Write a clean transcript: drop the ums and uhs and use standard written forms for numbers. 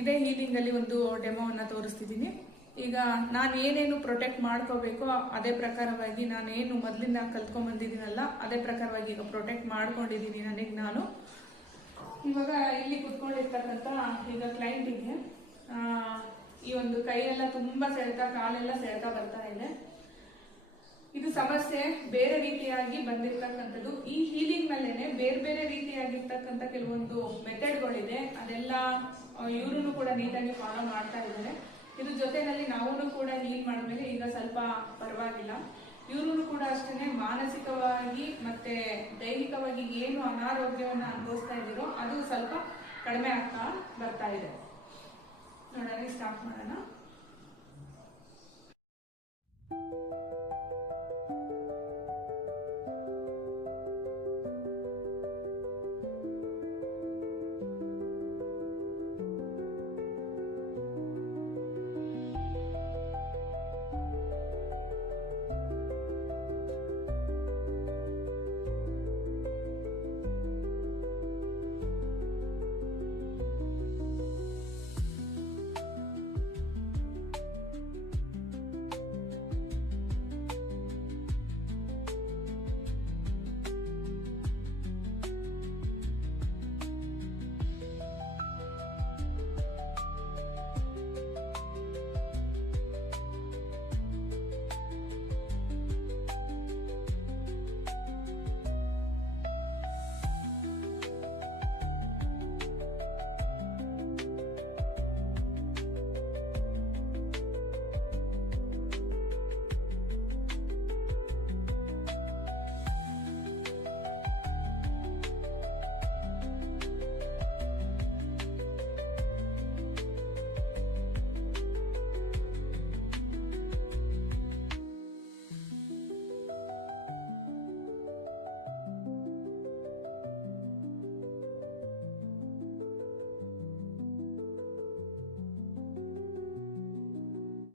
ಇದೇ ಹೀಲಿಂಗ್ ಅಲ್ಲಿ ಒಂದು ಡೆಮೋವನ್ನ ತೋರಿಸ್ತಿದ್ದೀನಿ. ಈಗ ನಾನು ಏನೇನು ಪ್ರೊಟೆಕ್ಟ್ ಮಾಡ್ಕೋಬೇಕೋ ಅದೇ ಪ್ರಕಾರವಾಗಿ ನಾನೇನು ಮೊದಲಿಂದ ಕಲ್ತ್ಕೊಂಡ್ ಬಂದಿದ್ದೀನಲ್ಲ ಅದೇ ಪ್ರಕಾರವಾಗಿ ಈಗ ಪ್ರೊಟೆಕ್ಟ್ ಮಾಡ್ಕೊಂಡಿದ್ದೀನಿ ನನಗೆ ನಾನು. ಇವಾಗ ಇಲ್ಲಿ ಕುತ್ಕೊಂಡಿರ್ತಕ್ಕಂಥ ಈಗ ಕ್ಲೈಂಟಿಗೆ ಈ ಒಂದು ಕೈಯೆಲ್ಲ ತುಂಬಾ ಸೆಳೆತ, ಕಾಲೆಲ್ಲ ಸೆಳೆತ ಬರ್ತಾ ಇದೆ. ಇದು ಸಮಸ್ಯೆ ಬೇರೆ ರೀತಿಯಾಗಿ ಬಂದಿರ್ತಕ್ಕಂಥದ್ದು. ಈ ಹೀಲಿಂಗ್ ನಲ್ಲೇನೆ ಬೇರೆ ಬೇರೆ ರೀತಿಯಾಗಿರ್ತಕ್ಕಂಥ ಕೆಲವೊಂದು ಮೆಥಡ್ಗಳಿದೆ, ಅದೆಲ್ಲ ಇವರು ಕೂಡ ನೀಟಾಗಿ ಫಾಲೋ ಮಾಡ್ತಾ ಇದ್ದಾರೆ. ಇದ್ರ ಜೊತೆನಲ್ಲಿ ನಾವು ಕೂಡ ಹೀಲ್ ಮಾಡಿದ್ಮೇಲೆ ಈಗ ಸ್ವಲ್ಪ ಪರವಾಗಿಲ್ಲ. ಇವರು ಕೂಡ ಅಷ್ಟೇ ಮಾನಸಿಕವಾಗಿ ಮತ್ತೆ ದೈಹಿಕವಾಗಿ ಏನು ಅನಾರೋಗ್ಯವನ್ನ ಅನುಭವಿಸ್ತಾ ಇದ್ದೀರೋ ಅದು ಸ್ವಲ್ಪ ಕಡಿಮೆ ಆಗ್ತಾ ಬರ್ತಾ ಇದೆ. ನೋಡೋಣ, ಸ್ಟಾರ್ಟ್ ಮಾಡೋಣ.